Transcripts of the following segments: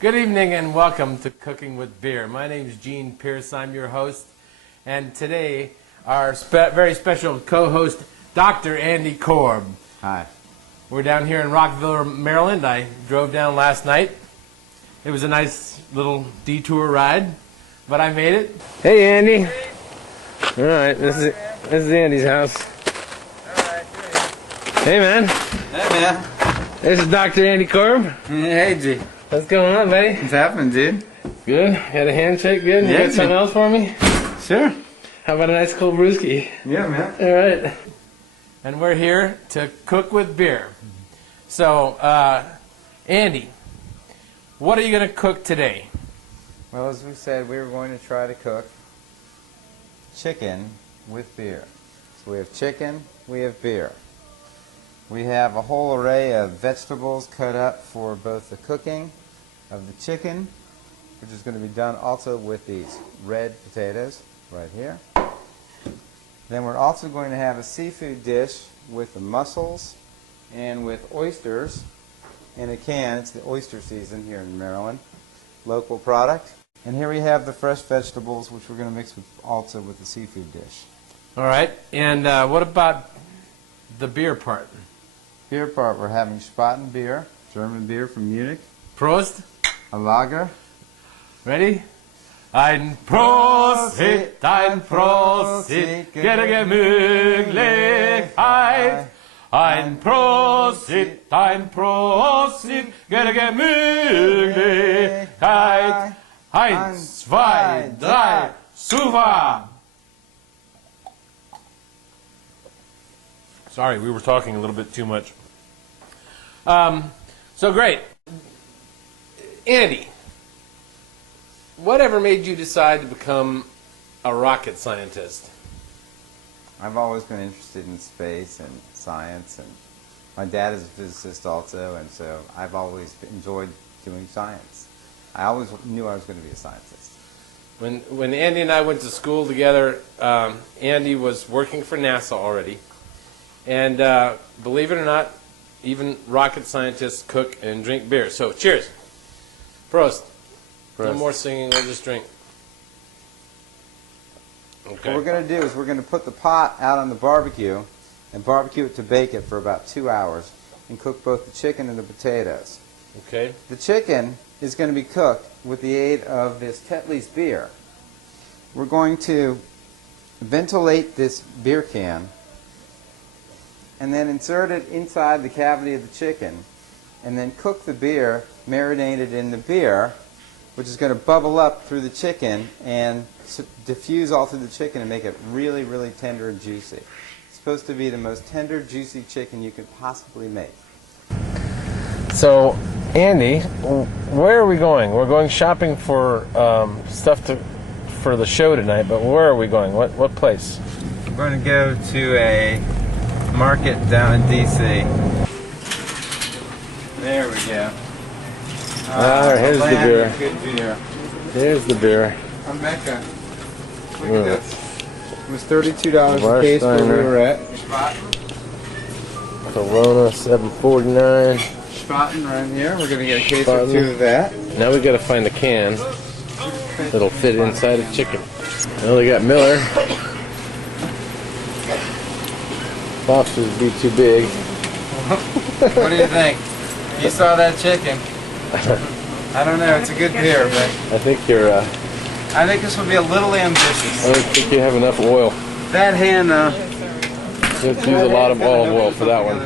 Good evening and welcome to Cooking with Beer. My name is Gene Pierce. I'm your host. And today, our very special co-host, Dr. Andy Korb. Hi. We're down here in Rockville, Maryland. I drove down last night. It was a nice little detour ride, but I made it. Hey, Andy. All right, this is Andy's house. All right. Hey, man. Hey, man. This is Dr. Andy Korb. Hey, G. What's going on, buddy? What's happening, dude? Good. Had a handshake good? You got something else for me? Sure. How about a nice cold brewski? Yeah, man. All right. And we're here to cook with beer. So, Andy, what are you going to cook today? Well, as we said, we were going to try to cook chicken with beer. So we have chicken, we have beer. We have a whole array of vegetables cut up for both the cooking of the chicken, which is going to be done also with these red potatoes right here. Then we're also going to have a seafood dish with the mussels and with oysters in a can. It's the oyster season here in Maryland, local product. And here we have the fresh vegetables, which we're going to mix with also with the seafood dish. All right. And what about the beer part? Beer part, we're having Spaten beer, German beer from Munich. Prost. A lager. Ready? Ein Prosit, ein Prosit, gute Gemütlichkeit. Ein Prosit, gute Gemütlichkeit. Eins, zwei, drei, super! Sorry, we were talking a little bit too much. So great. Andy, whatever made you decide to become a rocket scientist? I've always been interested in space and science, and my dad is a physicist also, and so I've always enjoyed doing science. I always knew I was going to be a scientist. When Andy and I went to school together, Andy was working for NASA already. And believe it or not, even rocket scientists cook and drink beer. So, cheers. Prost. Prost. No more singing, we'll just drink. Okay. What we're going to do is we're going to put the pot out on the barbecue and barbecue it to bake it for about 2 hours and cook both the chicken and the potatoes. Okay. The chicken is going to be cooked with the aid of this Tetley's beer. We're going to ventilate this beer can and then insert it inside the cavity of the chicken, and then cook the beer marinated in the beer, which is going to bubble up through the chicken and diffuse all through the chicken and make it really, really tender and juicy. It's supposed to be the most tender, juicy chicken you could possibly make. So, Andy, where are we going? We're going shopping for stuff for the show tonight, but where are we going? What place? We're going to go to a market down in D.C. There we go. Here's the beer. Good beer. Here's the beer. Mecca. Look at this. It was $32 a case where we were at. Corona, $7.49. Spaten right here. We're going to get a case or two of that. Now we got to find a can that'll fit inside a chicken. Well, we got Miller. Lobsters would be too big. What do you think? You saw that chicken. I don't know. It's a good beer, but I think you're. I think this will be a little ambitious. I don't think you have enough oil. That hand, You have to use a lot of olive oil for that one.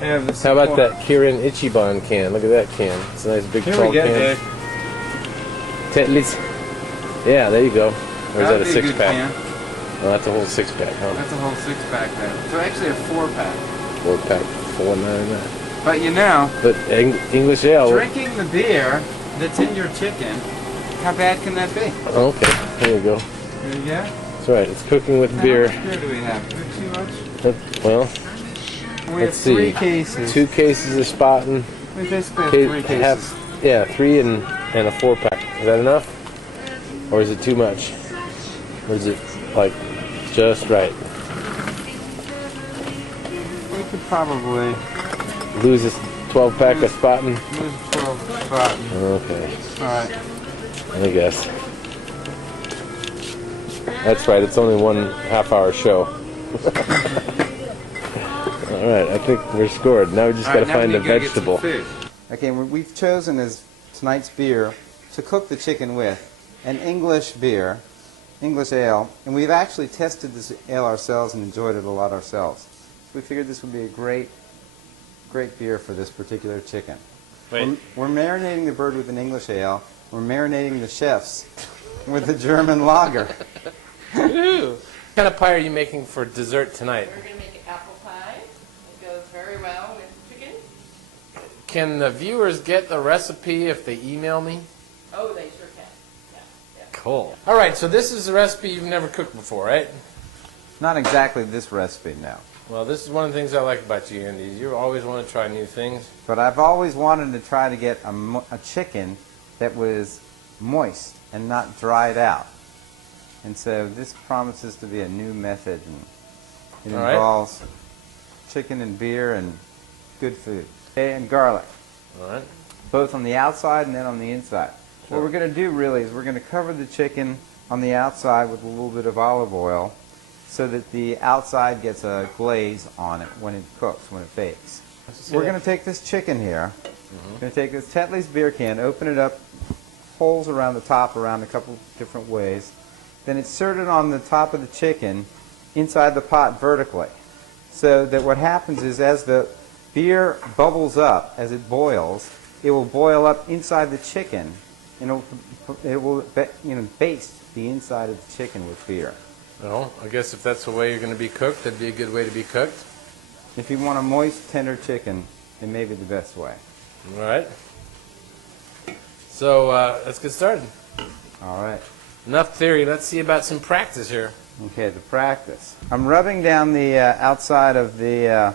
How about that Kirin Ichiban can? Look at that can. It's a nice big tall can. Tetley's. Yeah, there you go. Or is that a 6-pack? Well, that's a whole 6-pack, huh? That's a whole 6-pack then. So actually a 4-pack. 4-pack, $4.99. But you know, but English ale. Drinking the beer that's in your chicken, how bad can that be? Okay, there you go. There you go. That's right. It's cooking with beer. How much beer do we have? Too much? Well, we have 3 cases. 2 cases of Spaten. We basically have 3 cases. Yeah, 3 and a 4-pack. Is that enough? Or is it too much? Or is it like just right? We could probably lose this 12-pack of Spaten? Here's a 12 Spaten. Okay. Alright. I guess. That's right, it's only 1.5 hour show. Alright, I think we're scored. Now we just gotta find a vegetable. Okay, we've chosen as tonight's beer to cook the chicken with an English beer, English ale, and we've actually tested this ale ourselves and enjoyed it a lot ourselves. So we figured this would be a great beer for this particular chicken. We're marinating the bird with an English ale. We're marinating the chefs with a German lager. What kind of pie are you making for dessert tonight? We're going to make an apple pie. It goes very well with chicken. Can the viewers get the recipe if they email me? Oh, they sure can. Yeah. Cool. All right, so this is a recipe you've never cooked before, right? Not exactly this recipe, no. Well, this is one of the things I like about you, Andy. You always want to try new things. But I've always wanted to try to get a chicken that was moist and not dried out. And so this promises to be a new method. And it involves chicken and beer and good food. Okay, and garlic. All right. Both on the outside and then on the inside. Sure. What we're going to do really is we're going to cover the chicken on the outside with a little bit of olive oil so that the outside gets a glaze on it when it cooks, when it bakes. We're going to take this chicken here. We're going to take this Tetley's beer can, open it up, holes around the top around a couple different ways. Then insert it on the top of the chicken inside the pot vertically. So that what happens is as the beer bubbles up, as it boils, it will boil up inside the chicken and it will baste the inside of the chicken with beer. Well, I guess if that's the way you're going to be cooked, that'd be a good way to be cooked. If you want a moist, tender chicken, it may be the best way. All right. So let's get started. All right. Enough theory. Let's see about some practice here. Okay, the practice. I'm rubbing down the outside of the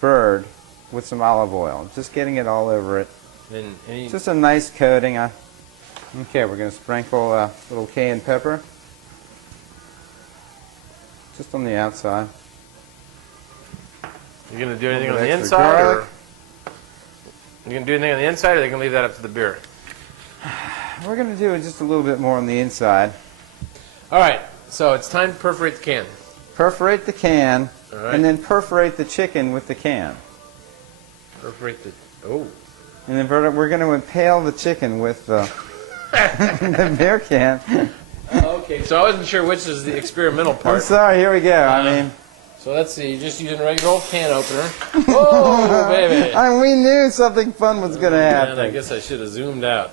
bird with some olive oil. Just getting it all over it. And Just a nice coating. Okay, we're going to sprinkle a little cayenne pepper. Just on the outside. You're going to do anything on the inside? Garlic. Or you're going to do anything on the inside, or are they going to leave that up to the beer? We're going to do it just a little bit more on the inside. All right, so it's time to perforate the can. Perforate the can, All right. and then perforate the chicken with the can. Perforate the... Oh. And then we're going to impale the chicken with the, the beer can. Okay, so I wasn't sure which is the experimental part. I'm sorry, here we go. I mean... So let's see, you're just using a regular old can opener. Whoa, baby! We knew something fun was going to happen. Man, I guess I should have zoomed out.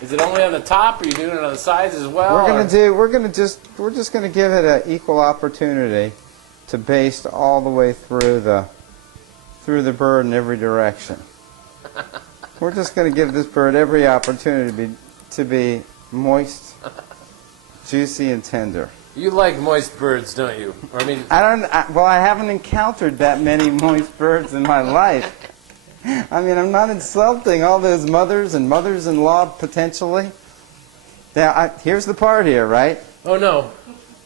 Is it only on the top, or are you doing it on the sides as well? We're just going to give it an equal opportunity to baste all the way through the bird in every direction. We're just going to give this bird every opportunity to be moist, juicy, and tender. You like moist birds, don't you? Or, I mean, I haven't encountered that many moist birds in my life. I mean, I'm not insulting all those mothers and mothers-in-law potentially. Now, here's the part here, right? oh no,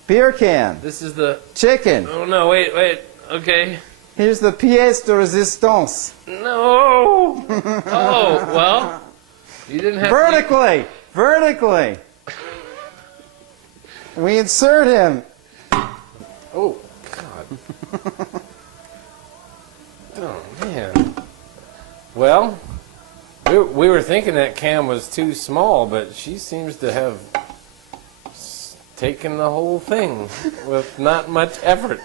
Beer can, this is the... chicken. Oh no, wait, okay. Here's the pièce de résistance. No! Oh, well, you didn't have Vertically. We insert him. Oh, God. Oh, man. Well, we were thinking that can was too small, but she seems to have taken the whole thing with not much effort.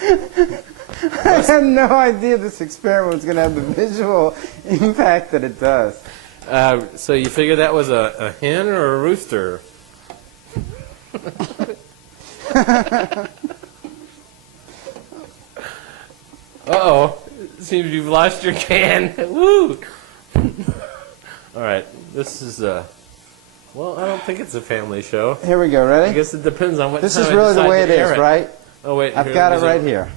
I had no idea this experiment was going to have the visual impact that it does. So you figure that was a hen or a rooster? Uh-oh. Seems you've lost your can. Woo! All right. This is well, I don't think it's a family show. Here we go. Ready? I guess it depends on what This time is I really the decide way to it air is, right? Oh, wait. I've got it right here.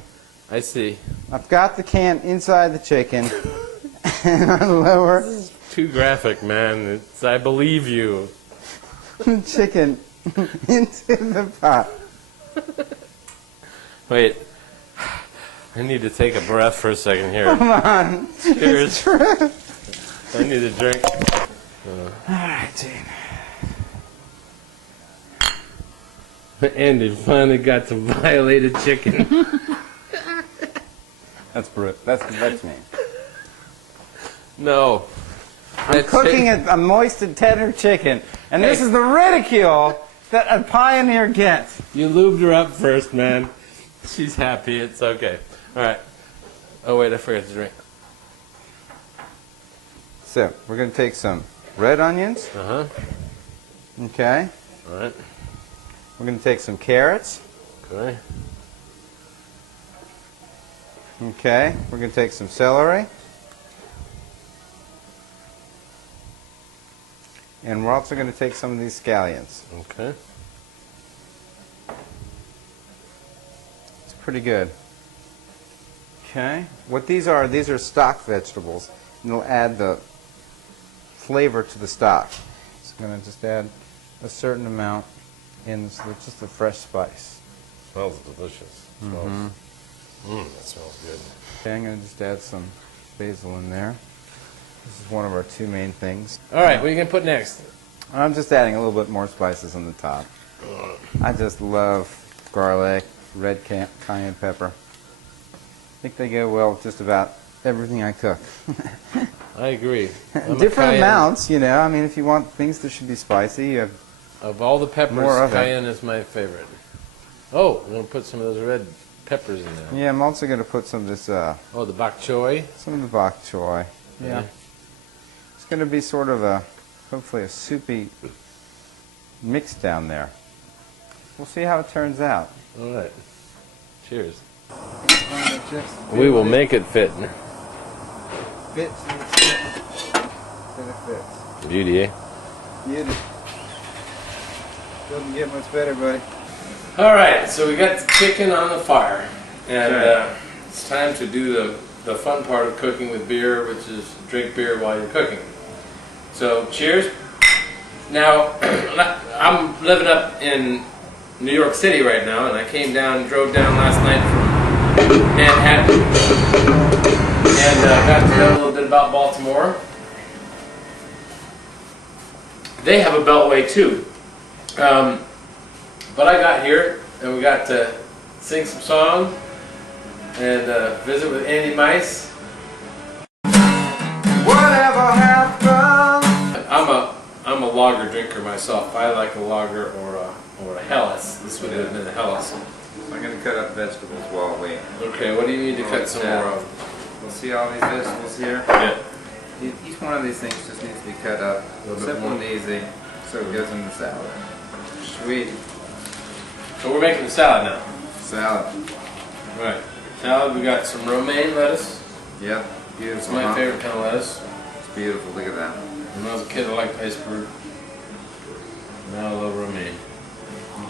I see. I've got the can inside the chicken. And I lower This is too graphic, man. I believe you. the chicken into the pot. Wait. I need to take a breath for a second here. Come on. Cheers. I need a drink. Alright, Gene. Andy finally got some violated chicken. That's brute. That's me. No. I'm cooking a moisted tender chicken, and this is the ridicule that a pioneer gets. You lubed her up first, man. She's happy. It's okay. All right. Oh, wait. I forgot to drink. So, we're going to take some red onions. Uh-huh. Okay. All right. We're going to take some carrots. Okay. Okay. We're going to take some celery. And we're also going to take some of these scallions. Okay. It's pretty good. Okay. What these are stock vegetables. And they'll add the flavor to the stock. So I'm going to just add a certain amount in just a fresh spice. Smells delicious. That smells good. Okay, I'm going to just add some basil in there. This is one of our two main things. All right, what are you going to put next? I'm just adding a little bit more spices on the top. I just love garlic, red cayenne pepper. I think they go well with just about everything I cook. I agree. Different amounts, you know. I mean, if you want things that should be spicy, you have of all the peppers, more of cayenne is my favorite. Oh, I'm going to put some of those red peppers in there. Yeah, I'm also going to put some of this. Oh, the bok choy. Some of the bok choy. Yeah. It's going to be sort of hopefully a soupy mix down there. We'll see how it turns out. All right. Cheers. We will make it fit. Fits. It fits. Beauty, eh? Beauty. Doesn't get much better, buddy. All right, so we got the chicken on the fire, and it's time to do the fun part of cooking with beer, which is drink beer while you're cooking. So, cheers. Now, I'm living up in New York City right now, and I drove down last night from Manhattan, and got to know a little bit about Baltimore. They have a beltway too. But I got here, and we got to sing some songs, and visit with Andy Mice. Whatever happened? I'm a lager drinker myself. I like a lager or a Helles. This would have been a Helles. I'm going to cut up vegetables while we... Okay, what do you need to cut some more of? We'll see all these vegetables here. Yeah. Each one of these things just needs to be cut up. Simple and easy, so it goes in the salad. Sweet. So we're making the salad now. Salad. Right. Salad, we got some romaine lettuce. Yep. Beautiful. It's my favorite kind of lettuce. It's beautiful. Look at that. When I was a kid, I liked iceberg. Now I love romaine.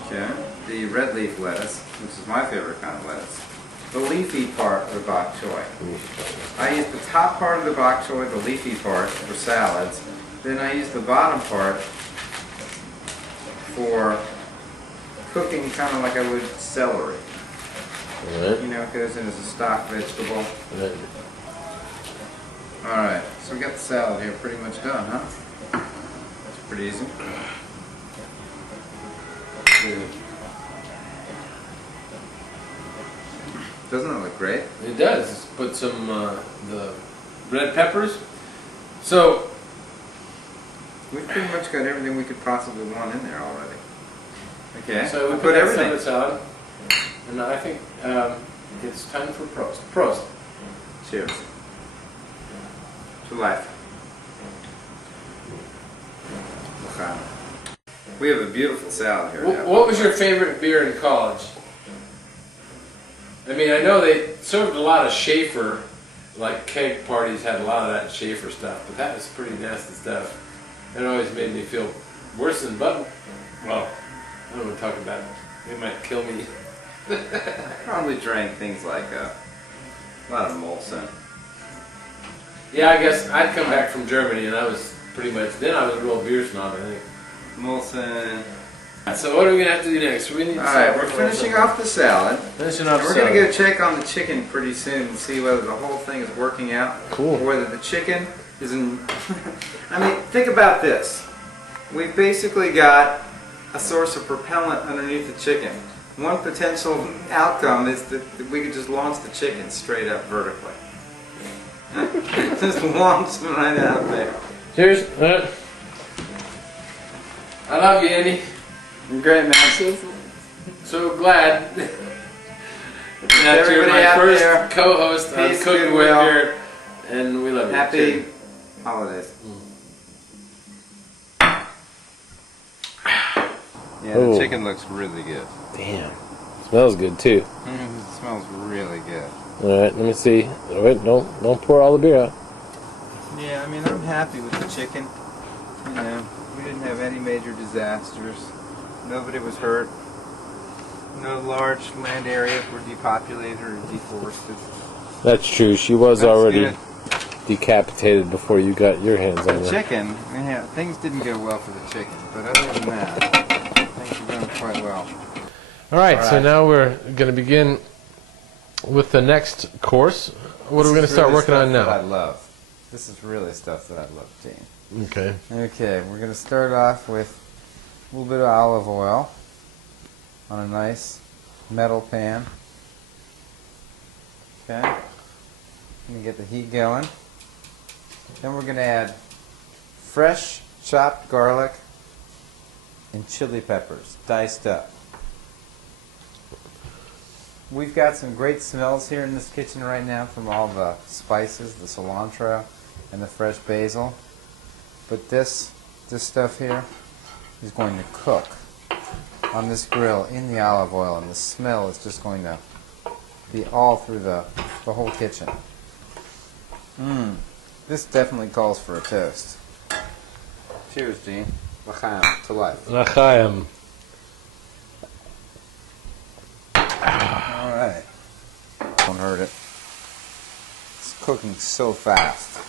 Okay. The red leaf lettuce, which is my favorite kind of lettuce. The leafy part of the bok choy. I use the top part of the bok choy, the leafy part, for salads. Then I use the bottom part for cooking, kind of like I would celery. Right. You know, it goes in as a stock vegetable. Right. Alright, so we got the salad here pretty much done, huh? It's pretty easy. Doesn't it look great? It does. Let's put some the red peppers. So we've pretty much got everything we could possibly want in there already. Okay. So we put everything. In the salad, and I think it's time for Prost. Prost. Cheers. To life. Okay. We have a beautiful salad here. What was your favorite beer in college? I mean, I know they served a lot of Schaefer, like keg parties had a lot of that Schaefer stuff, but that was pretty nasty stuff. It always made me feel worse than Bud. Well, I don't want to talk about it. They might kill me. Probably drank things like a lot of Molson. Yeah, I guess I'd come back from Germany and I was pretty much, then I was a real beer snob, I think. Molson, So what are we gonna have to do next? We need. Alright, we're finishing off the salad. Finishing off. We're gonna go check on the chicken pretty soon and see whether the whole thing is working out. Cool. Or whether the chicken is in. I mean, think about this. We've basically got a source of propellant underneath the chicken. One potential outcome is that we could just launch the chicken straight up vertically. Just launch them right out there. Cheers. I love you, Andy. You're great, man. So glad that you're Everybody my out first there, co-host on peace, Cooking with goodwill. Here, and we love you. Happy Cheers. holidays. Yeah, Oh. the chicken looks really good. Damn. Smells good too. It smells really good. Alright, let me see. Oh, wait, don't pour all the beer out. Yeah, I mean, I'm happy with the chicken. You know, we didn't have any major disasters. Nobody was hurt. No large land areas were depopulated or deforested. That's true. She was That's already good. decapitated before you got your hands on The her. chicken, yeah, things didn't go well for the chicken, but other than that, things are going quite well. Alright, so Alright. now we're going to begin with the next course. What are we going to start working on That I now? love. This is really stuff that I love, Gene. Okay. Okay, we're going to start off with a little bit of olive oil on a nice metal pan. Okay. Going to get the heat going. Then we're going to add fresh chopped garlic and chili peppers, diced up. We've got some great smells here in this kitchen right now from all the spices, the cilantro and the fresh basil. But this stuff here is going to cook on this grill in the olive oil, and the smell is just going to be all through the whole kitchen. This definitely calls for a toast. Cheers, Gene. L'chaim, to life. L'chaim. Alright. Don't hurt it. It's cooking so fast.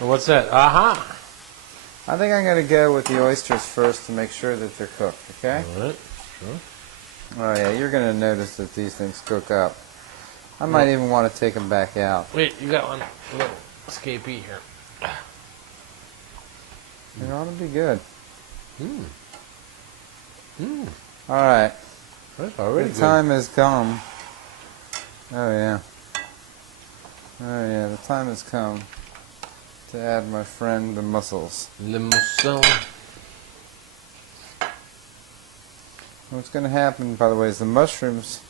Well, what's that? Aha! I think I'm going to go with the oysters first to make sure that they're cooked, okay? Alright, sure. Oh yeah, you're going to notice that these things cook up. I might even want to take them back out. Wait, you got one. A little escapee here. It ought to be good. Alright, That's already the good. time has come. Oh yeah. Oh yeah, the time has come to add my friend the mussels. Le mousson. What's going to happen, by the way, is the mushrooms,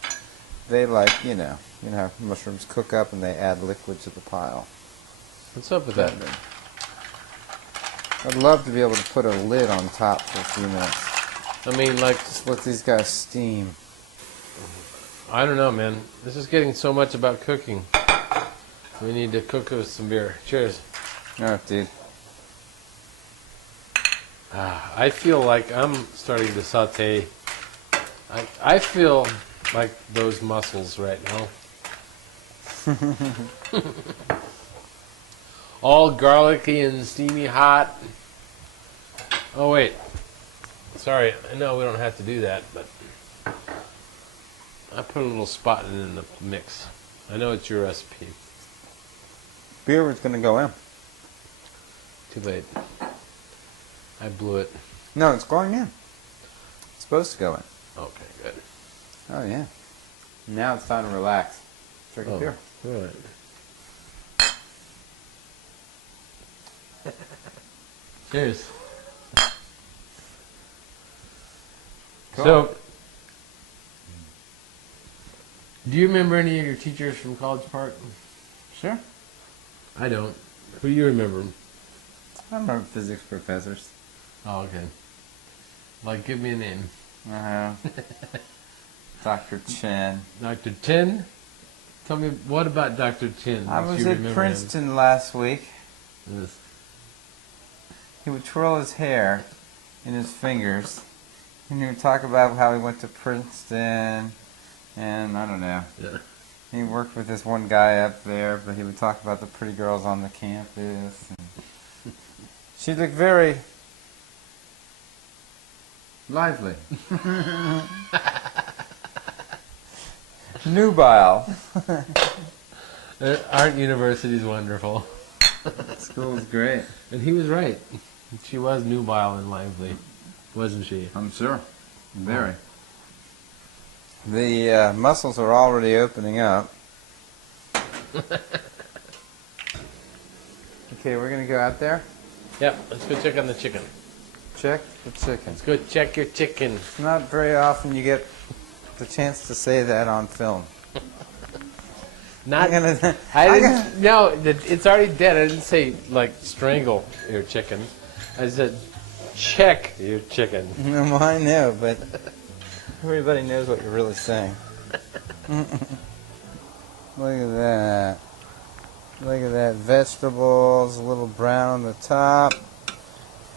they like, you know how mushrooms cook up and they add liquid to the pile. What's up with that? I'd love to be able to put a lid on top for a few minutes. I mean, like, Just let these guys steam. I don't know, man. This is getting so much about cooking. We need to cook with some beer. Cheers. Alright, dude. I feel like I'm starting to saute. I feel like those mussels right now. All garlicky and steamy hot. Oh wait. Sorry, I know we don't have to do that, but I put a little Spaten in the mix. I know it's your recipe. Beer was going to go in. Too late. I blew it. No, it's going in. It's supposed to go in. Okay, good. Oh, yeah. Now it's time to relax. Drink a beer. All right. Cheers. Cool. So, do you remember any of your teachers from College Park? Sure. I don't. Who do you remember? I remember physics professors. Oh, okay. Like, give me a name. Dr. Chen. Dr. Chin? Tell me, what about Dr. Chin? I makes was you at remember Princeton last week. him? Yes. He would twirl his hair in his fingers And he would talk about how he went to Princeton, and I don't know. Yeah. He worked with this one guy up there, but he would talk about the pretty girls on the campus. And she looked very lively. Nubile. Art university's wonderful. School's great. And he was right. She was nubile and lively, wasn't she? I'm sure. Very. The muscles are already opening up. Okay, we're going to go out there. Yep, let's go check on the chicken. Check the chicken. Let's go check your chicken. Not very often you get the chance to say that on film. Not. I didn't. No, it's already dead. I didn't say like strangle your chicken. I said check your chicken. No, I know, but everybody knows what you're really saying. Look at that. Look at that. Vegetables, a little brown on the top.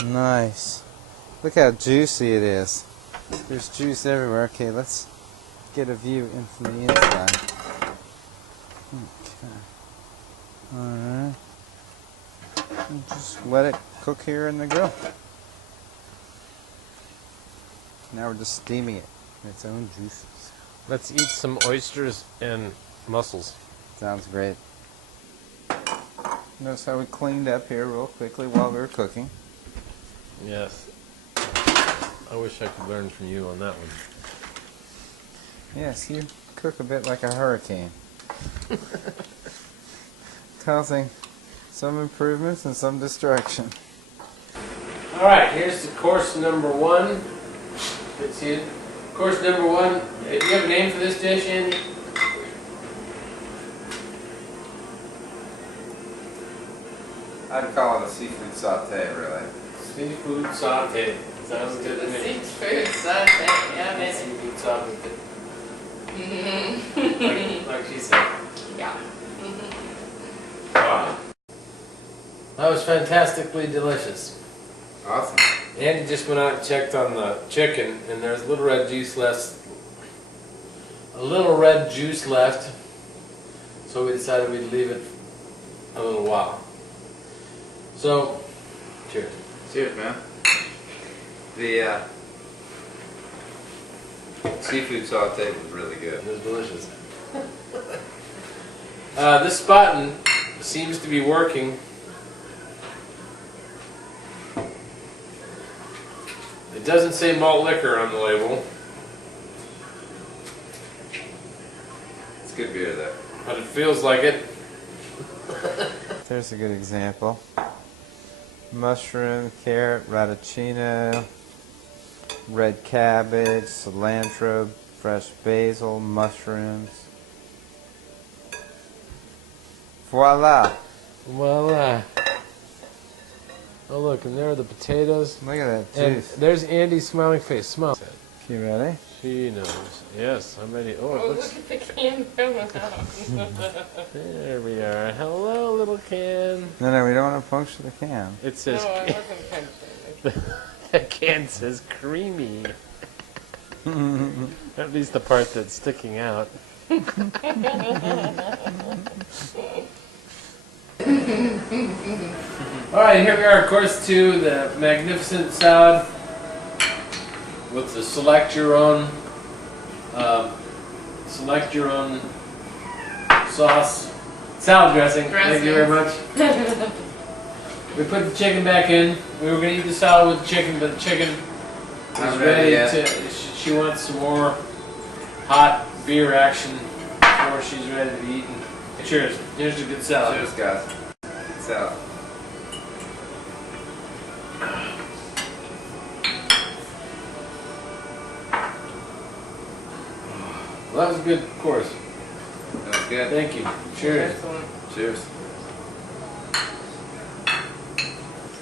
Nice. Look how juicy it is. There's juice everywhere. Okay, let's get a view in from the inside. Okay. Alright. Just let it cook here in the grill. Now we're just steaming it in its own juices. Let's eat some oysters and mussels. Sounds great. Notice how we cleaned up here real quickly while we were cooking. Yes. I wish I could learn from you on that one. Yes, you cook a bit like a hurricane. Causing some improvements and some destruction. Alright, here's the course number one. Let's see it. Course number one. Do you have a name for this dish, Andy? I'd call it a seafood sauté, really. Seafood sauté. Sounds good to me. Seafood sauté, yeah, maybe. Seafood sauté. like she said. Yeah. Wow. That was fantastically delicious. Awesome. Andy just went out and checked on the chicken, and there's a little red juice left. A little red juice left, so we decided we'd leave it a little while. So, cheers. Cheers, man. The seafood sauté was really good. It was delicious. This Spaten seems to be working. It doesn't say malt liquor on the label. It's good beer, though. But it feels like it. There's a good example. Mushroom, carrot, radicchino, red cabbage, cilantro, fresh basil, mushrooms. Voila! Voila. Oh look, and there are the potatoes. Look at that And juice. there's Andy's smiling face. Smile. You ready? She knows. Yes, I'm ready. Oh, it Oh, looks... look at the can going out. There we are. Hello, little can. No, we don't want to puncture the can. It No, says... I wasn't punching. The can says creamy. At least the part that's sticking out. Alright, here we are, course two, the magnificent salad with the select your own sauce, salad dressing. Thank you very much. We put the chicken back in. We were going to eat the salad with the chicken, but the chicken is ready to, she wants some more hot beer action before she's ready to be eaten. Cheers. Here's a good salad. Cheers, guys. Good salad. Well, that was a good course. That was good. Thank you. Cheers. Excellent. Cheers.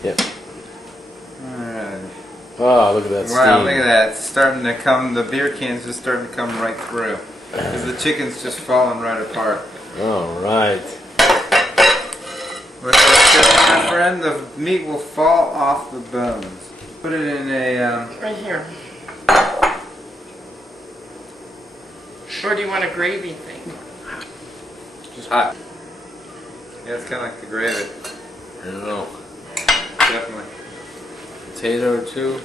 Yep. Alright. Oh, look at that steam. Wow, look at that. It's starting to come, the beer can's just starting to come right through. Because the chicken's just falling right apart. All right. What's that, my friend? The meat will fall off the bones. Put it in a, Right here. Or do you want a gravy thing? Just hot. Yeah, it's kind of like the gravy. I don't know. Definitely. Potato too.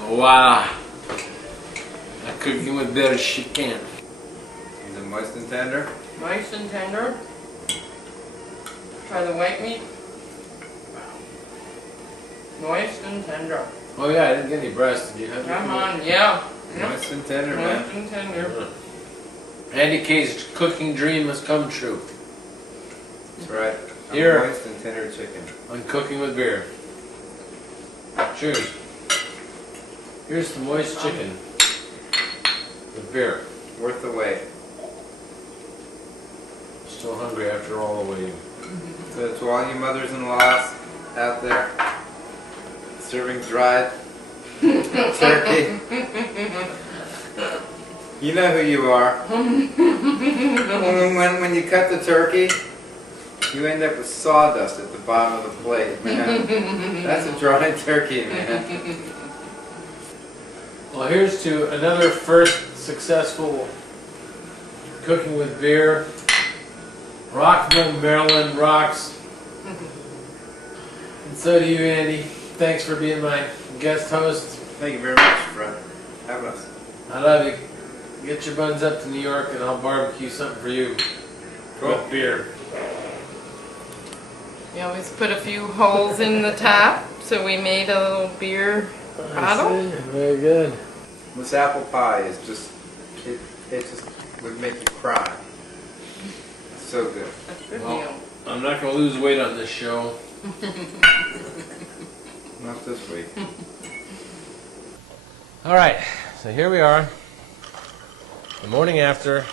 Oh, wow. That cooking with beer chicken. Is it moist and tender? Nice and tender. Try the white meat. Moist and tender. Oh yeah, I didn't get any breast. Did you have Come on, yeah. Moist and tender, man. Moist and tender. Andy K's cooking dream has come true. That's right. Here. Moist and tender chicken. On Cooking with Beer. Cheers. Here's the moist chicken with beer. Worth the wait. Still hungry after all the waiting. So to all you mothers-in-laws out there serving dried turkey, you know who you are. When you cut the turkey, you end up with sawdust at the bottom of the plate, man. That's a dried turkey, man. Well, here's to another first successful Cooking with Beer. Rockville, Maryland rocks. And so do you, Andy. Thanks for being my guest host. Thank you very much for having us. I love you. Get your buns up to New York and I'll barbecue something for you. Cool. With beer. We always put a few holes in the top, so we made a little beer bottle. Very good. This apple pie is just, it just would make you cry. It's so good. That's good Well, deal. I'm not going to lose weight on this show. Not this week. All right, so here we are. The morning after.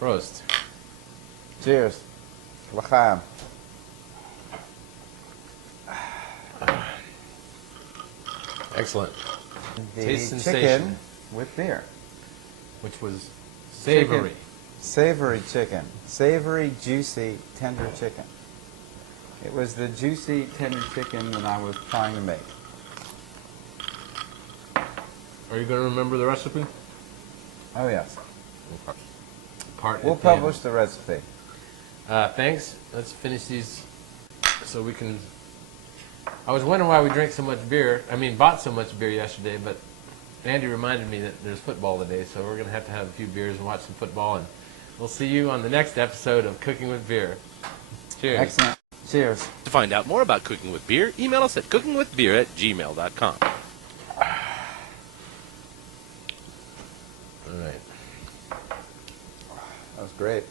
Prost. Cheers. L'chaim. Excellent. The Taste chicken sensation. with beer. Which was savory. Chicken. Savory chicken. Savory, juicy, tender chicken. It was the juicy, tender chicken that I was trying to make. Are you going to remember the recipe? Oh, yes. We'll publish the recipe. Thanks. Let's finish these so we can... I was wondering why we drank so much beer. I mean, bought so much beer yesterday, but Andy reminded me that there's football today, so we're going to have a few beers and watch some football, and we'll see you on the next episode of Cooking with Beer. Cheers. Excellent. Cheers. To find out more about Cooking with Beer, email us at cookingwithbeer@gmail.com. All right. That was great.